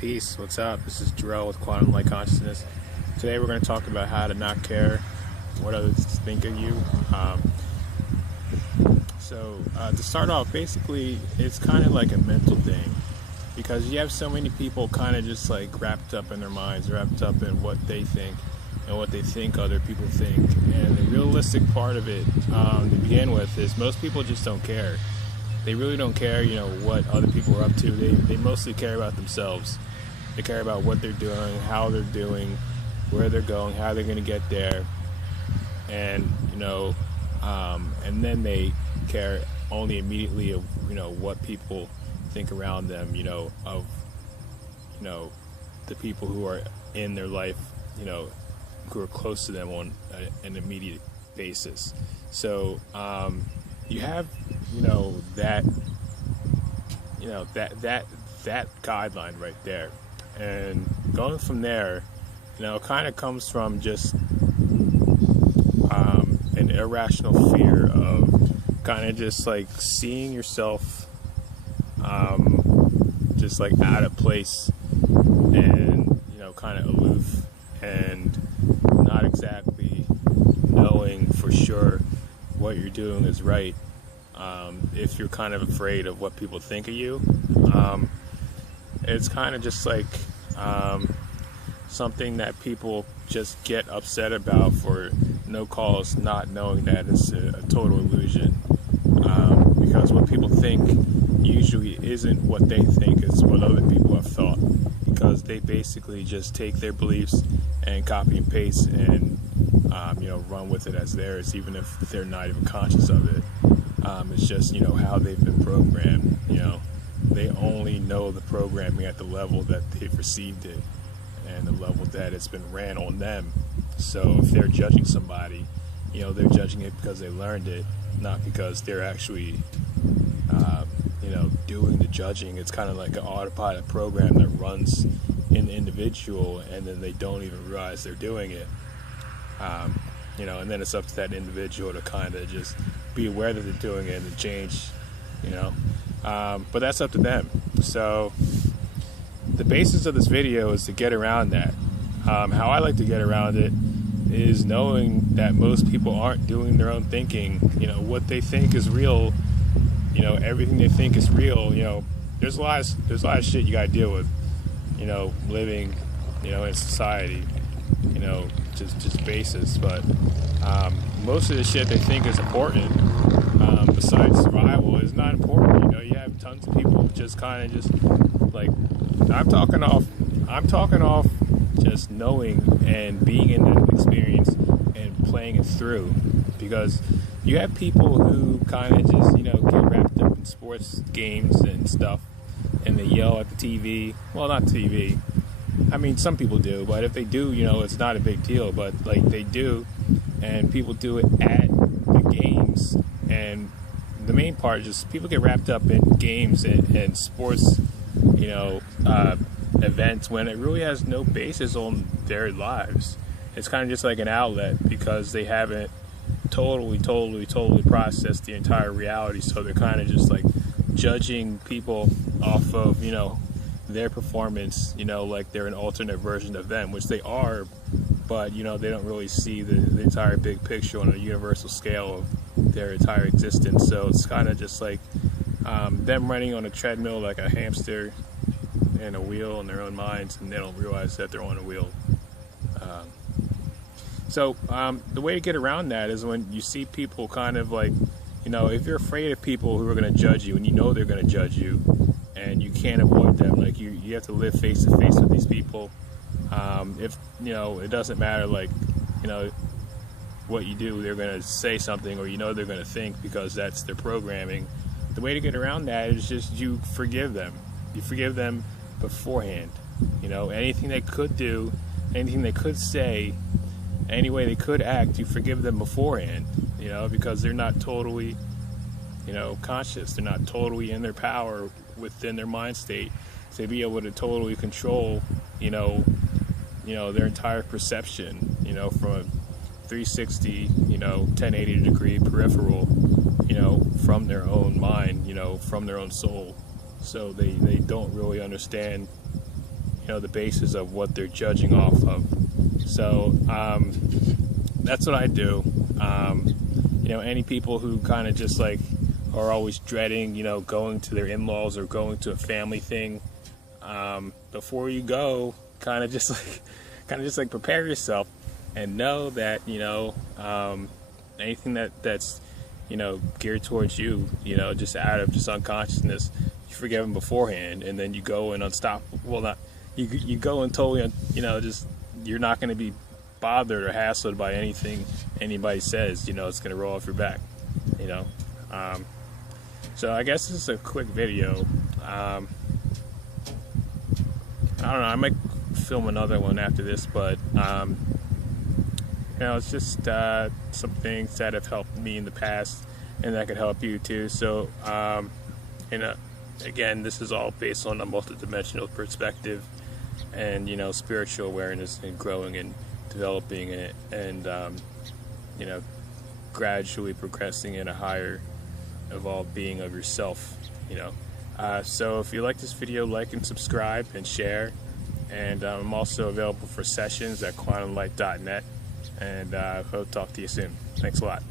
Peace, what's up? This is Jarrell with Quantum Light Consciousness. Today we're going to talk about how to not care what others think of you. To start off, basically, it's kind of like a mental thing, because you have so many people kind of just like wrapped up in their minds, wrapped up in what they think and what they think other people think. And the realistic part of it, to begin with, is most people just don't care. They really don't care, what other people are up to. They mostly care about themselves. They care about what they're doing, how they're doing, where they're going, how they're going to get there, and and then they care only immediately of what people think around them, of the people who are in their life, who are close to them on an immediate basis. So you have that guideline right there. And going from there, it kind of comes from just an irrational fear of kind of just like seeing yourself just like out of place and, kind of aloof and not exactly knowing for sure what you're doing is right. If you're kind of afraid of what people think of you, it's kind of just like something that people just get upset about for no cause, not knowing that it's a total illusion. Because what people think usually isn't what they think, it's what other people have thought. Because they basically just take their beliefs and copy and paste and run with it as theirs, even if they're not even conscious of it. It's just how they've been programmed. They only know the programming at the level that they've received it and the level that it's been ran on them. So if they're judging somebody, they're judging it because they learned it, not because they're actually doing the judging. It's kind of like an autopilot program that runs in the individual, and then they don't even realize they're doing it. And then it's up to that individual to kind of just be aware that they're doing it and change, but that's up to them. So the basis of this video is to get around that. How I like to get around it is knowing that most people aren't doing their own thinking. What they think is real, everything they think is real. There's a lot of shit you gotta deal with, living, in society, just basis. But most of the shit they think is important, besides survival, is not important. You have tons of people just kind of just like, I'm talking off just knowing and being in that experience and playing it through. Because you have people who kind of just get wrapped up in sports games and stuff, and they yell at the TV. Well, not TV. I mean, some people do, but if they do, it's not a big deal. But like they do, and people do it at the games. And the main part is just people get wrapped up in games and sports, events, when it really has no basis on their lives. It's kind of just like an outlet, because they haven't totally processed the entire reality. So they're kind of just like judging people off of their performance, like they're an alternate version of them, which they are, but they don't really see the entire big picture on a universal scale of their entire existence. So it's kind of just like them running on a treadmill like a hamster in a wheel in their own minds, and they don't realize that they're on a wheel. So the way to get around that is when you see people kind of like, if you're afraid of people who are going to judge you, and they're going to judge you, and you can't avoid them, like you have to live face to face with these people. If it doesn't matter, like what you do, they're going to say something, or they're going to think, because that's their programming. The way to get around that is just you forgive them. You forgive them beforehand. Anything they could do, anything they could say, any way they could act, you forgive them beforehand, because they're not totally, conscious. They're not totally in their power within their mind state to be able to totally control, their entire perception, from a 360, 1080 degree peripheral, from their own mind, from their own soul. So they don't really understand, the basis of what they're judging off of. So that's what I do. Any people who kind of just like are always dreading, going to their in-laws or going to a family thing, before you go, kind of just like prepare yourself and know that anything that's geared towards you, just out of just unconsciousness, you forgive them beforehand, and then you go and you go and totally, just you're not going to be bothered or hassled by anything anybody says. It's going to roll off your back. So I guess this is a quick video. I don't know, I might film another one after this, but it's just some things that have helped me in the past and that could help you too. So again, this is all based on a multidimensional perspective and spiritual awareness and growing and developing it, and gradually progressing in a higher evolved being of yourself. So if you like this video, like and subscribe and share, and I'm also available for sessions at quantumlight.net, and I'll talk to you soon. Thanks a lot.